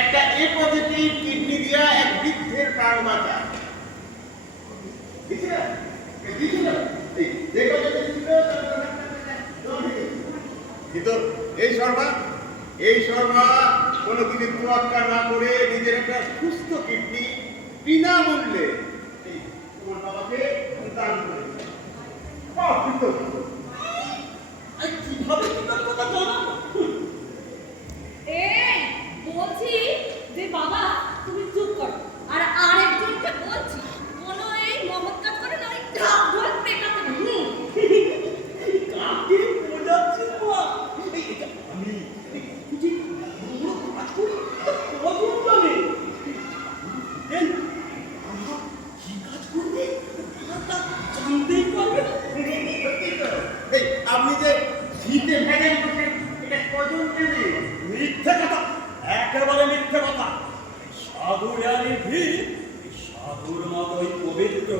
একটা এ positive kidney দিয়া এক বৃদ্ধের প্রাণ বাঁচা। কিন্তু এই শর্মা কোনো কিছু তোয়াক্কা না করে নিজের একটা সুস্থ কিডনি বিনামূল্যে তোমার বাবাকে দান করে কিভাবে কথা জানাবো? এই বলছি যে বাবা তুমি চুপ করো, আর আরেকজনকে বলছি কোনো এই মহৎ কাজ করে না, ওই ঢাক ঢোল পেটাতে না। কাকে বোঝাচ্ছিস মা? আমি ঠিক বড় কাজ করি, কখন জানি এই আমরা কি কাজ করবে তা জানতেই পারবে না। এই আপনি যে শীতে ভেঙে বসে এটা কজন জানে? মিথ্যে কথা, একেবারে মিথ্যে কথা। সাধু জ্ঞানী ভিড় সাধুর মতোই পবিত্র।